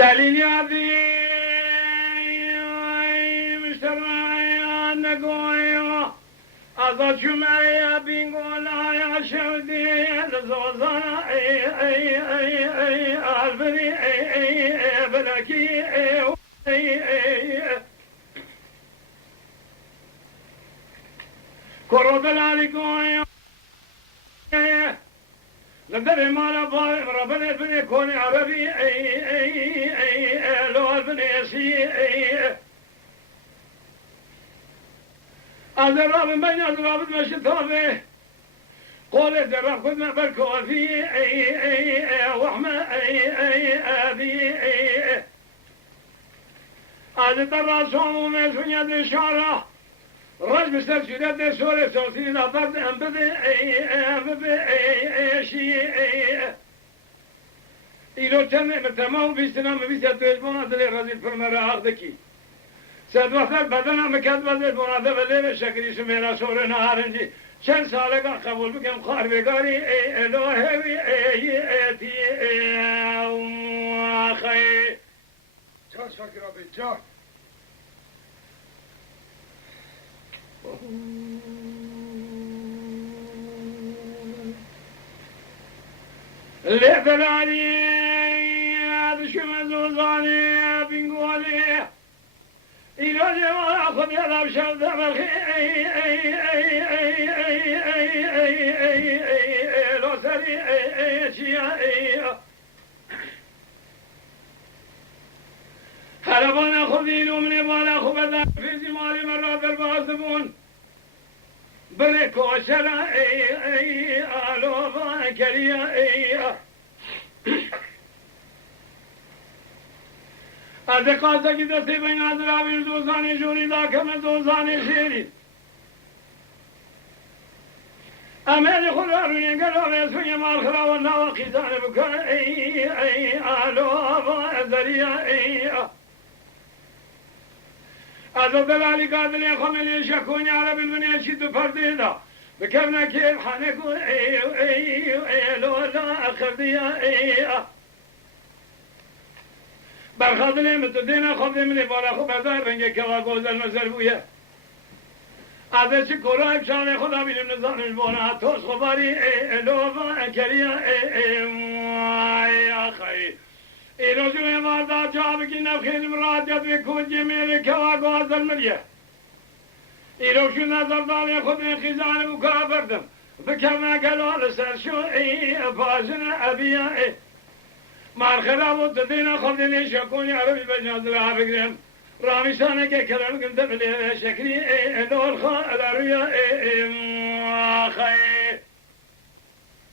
دلیل یادی مشترمه نگویو از چومه بینگولا شودی لزوزانا البری بلکی کرو دلالی گویو لدر مالا بار ربنا بني كوني عربي لو البني سي أذرب من أذرب مش ثابه قول درب خذ ما بركوا في وحما أبي هذا ترى صوم من سنيا الشارع رج مستر شدة ده سورة صوتي نافذ أمبد شيء إلو تنه بتمام بيستنا مبيست تجمعنا دل رزيل فرمرة عقدكي سد وقت بدنا مكتب بدل بناده بدل شکری سمیرا سور نهارنجی چند ساله کا قبول بکم خار بگاری الهی ایتی آخی چاش فکر آبی جان لعبلانی هذا زوزانی بنقولي إلى جمال أخذ يذهب شمس لو سري هربان أخذ يلوم نبال أخذ بدأ في زمال مرات الباسبون بريكو شرا ألو فاكريا أدقات كده بين أدرابين دوزاني جوري ذاك من دوزاني شيري أمين خلارون ينقلوا بيسوي مال خلاونا وقيدان بكا ألو فاكريا أذو دلالي قادل يخمل يشكوني على بالبنية شدو فرديدا بكبنا كيف حنكو لو لا أخرديا برخادنه متدینا خود منی بالا خوب ازای بنگه که واقعا المزر بویه از چه کارای شان خدا بینم نزانش بالا توش خبری الوفا کریا آخی اینو جو مردا جاب کی نخیل مرادت بکن جمیل که واقعا المریه اینو شو نظر داری خود خیزان بکا بردم بکرنا گلال سرشو فازن ابیا مارخلا بود دینا خودنی شکونی عربی بجناد را بگیرم رامیشانه که کلام گنده بله شکری دور خا دارویا